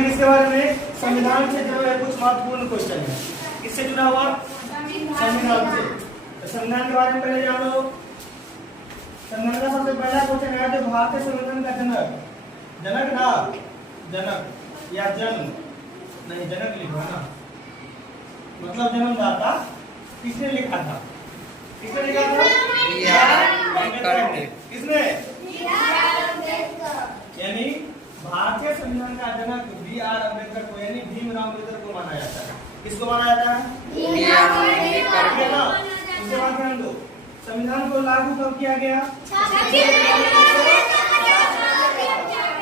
जानेंगे इसके बारे में। संविधान से जुड़े कुछ महत्वपूर्ण क्वेश्चन है। किससे जुड़ा हुआ? संविधान से। तो संविधान के बारे में पहले जान लो। संविधान का सबसे पहला क्वेश्चन है जो भारतीय संविधान का जनक, जनक ना, जनक या जन्म नहीं, जनक लिखा ना, मतलब जन्मदाता किसने लिखा था? किसने लिखा था? किसने? यानी भारतीय संविधान का जनक B.R. अम्बेडकर को, यानी भीमराव अम्बेडकर को माना जाता है। किसको माना जाता है? उसके बाद ध्यान दो, संविधान को लागू कब किया गया?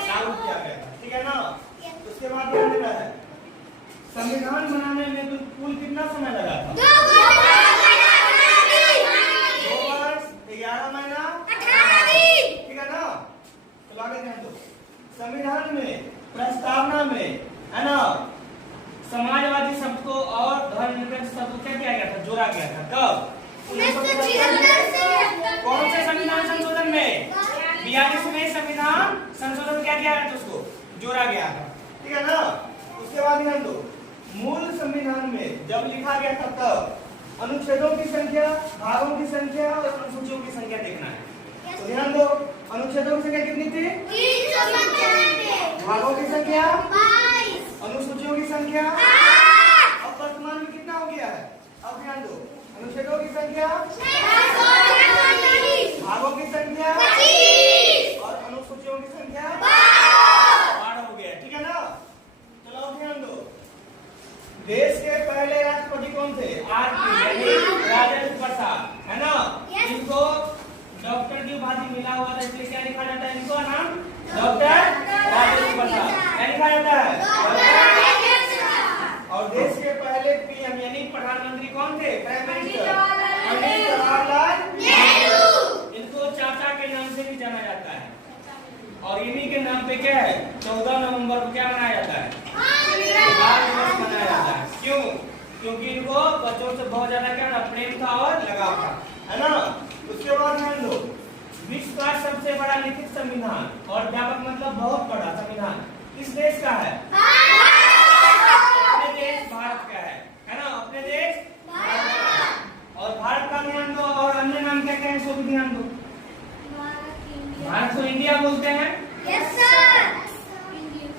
लागू किया गया, ठीक है ना। उसके बाद ध्यान देना है, संविधान बनाने में कुल कितना समय लगा था? 2 वर्ष 11 महीना, ठीक है ना। तो आगे ध्यान दो, संविधान में प्रस्तावना में, है ना, समाजवादी शब्द को और धर्मनिरपेक्ष शब्द को क्या किया गया था? जोड़ा गया था। कब? 1976। कौन से संविधान संशोधन में? 42 में संविधान संशोधन क्या किया गया था? उसको जोड़ा गया था, ठीक है ना। उसके बाद ध्यान दो, मूल संविधान में जब लिखा गया था तब अनुच्छेदों की संख्या, भागों की संख्या और अनुसूचियों की संख्या देखना है। तो ध्यान दो, अनुच्छेदों की संख्या कितनी थी? 395। भागों की संख्या 22। अनुसूचियों की संख्या 8। अब वर्तमान में कितना हो गया है? अब ध्यान दो, अनुच्छेदों की संख्या 6, भागों की संख्या 25 और अनुसूचियों की संख्या 12 हो गया, ठीक है ना। चलो अब ध्यान दो, देश के पहले राष्ट्रपति कौन थे? राजेंद्र प्रसाद, है ना। इनको डॉक्टर की उपाधि मिला हुआ था, इसलिए क्या लिखा जाता है इनको नाम? डॉक्टर राजेंद्र प्रसाद। क्या लिखा जाता है? और देश के पहले पीएम यानी प्रधानमंत्री कौन थे? Prime minister Pandit Jawaharlal Nehru. इनको चाचा के नाम से भी जाना जाता है। और इन्हीं के नाम पे क्या है? 14 नवंबर को क्या मनाया जाता है? बाल दिवस मनाया जाता है। क्यों? क्योंकि इनको बच्चों से बहुत ज्यादा क्या था? प्रेम था और लगाव था, है ना। उसके बाद ध्यान दो, विश्व का सबसे बड़ा लिखित संविधान और व्यापक मतलब बहुत बड़ा संविधान किस देश का है? अपने देश भारत का है ना। अपने देश भारत। और भारत का ध्यान दो, और अन्य नाम क्या क्या है सो भी ध्यान दो। भारत को इंडिया बोलते हैं। Yes sir.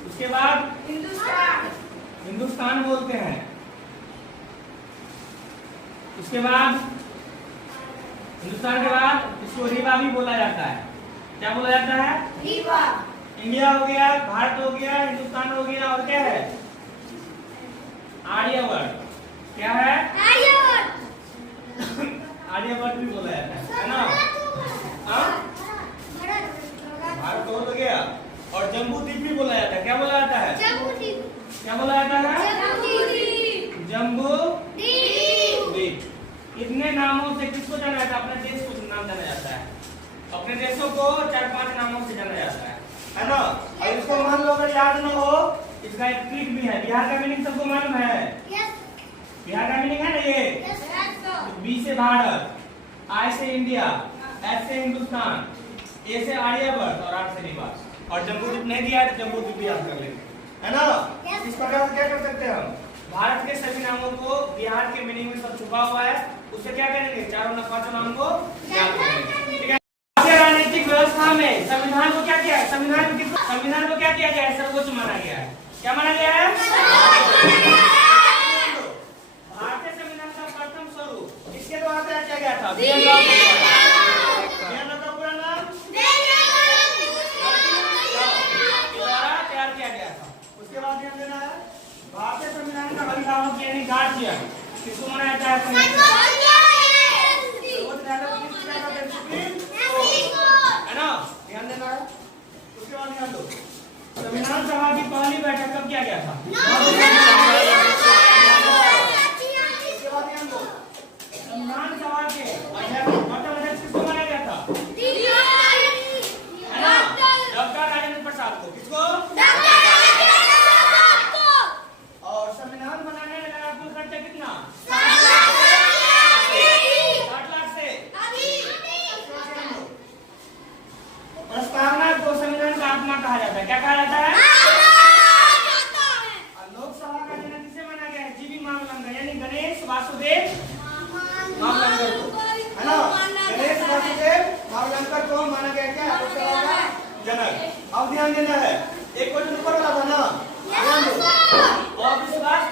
उसके बाद हिंदुस्तान बोलते हैं। उसके बाद हिंदुस्तान के बाद इसको रीवा भी बोला जाता है। क्या बोला जाता है? रीवा। इंडिया हो गया, भारत हो गया, हिंदुस्तान हो गया, और क्या है? आर्यवर्त। क्या है? आर्यवर्त भी बोला जाता है ना। भारत हो गया, और जम्बू द्वीप भी बोला जाता है। क्या बोला जाता है? क्या बोला जाता है? जम्बू द्वीप। इतने नामों से किसको जाना जाता है? अपने देश को नाम जाना जाता है। अपने देशों को 4-5 नामों से जाना जाता है ना। और इसको मान लो अगर याद न हो, इसका एक ट्रिक भी है। बिहार का मीनिंग सबको मालूम है? बिहार का मीनिंग है ना ये? बी से भारत, आई से इंडिया, एस से हिंदुस्तान, ए से आर्यवर्त और आर से रीवा। और जम्बू द्वीप नहीं दिया है तो जम्बू द्वीप भी याद कर लेंगे, है ना। इस प्रकार से क्या कर सकते हैं हम? भारत के सभी नामों को बिहार के मीनिंग में सब छुपा हुआ है, उससे क्या करेंगे? 4-5 नाम को याद करेंगे, ठीक है। राजनीतिक व्यवस्था में संविधान को क्या किया है? संविधान को क्या किया गया है? सर्वोच्च माना गया है। क्या माना गया है? भारतीय संविधान का प्रथम स्वरूप इसके द्वारा तैयार किया गया था। पूरा नाम द्वारा तैयार किया गया था। उसके बाद ध्यान देना है, भारतीय संविधान का अभिभावक यानी गार्जियन किसको माना जाता है? है ना, ध्यान देना है। उसके बाद ध्यान दो, संविधान सभा की पहली बैठक कब किया गया था? उसके बाद ध्यान दो, संविधान सभा के अध्यक्ष किसको माना गया था? है ना, डॉक्टर राजेंद्र प्रसाद को। किसको? और संविधान बनाने में लगा कुल खर्चा कितना? 60 लाख से। प्रस्तावना को संविधान का आत्मा कहा जाता है। क्या कहा जाता है? सुविधाजनक। अब ध्यान देना है, एक क्वेश्चन ऊपर वाला था ना, ध्यान दो। अविश्वास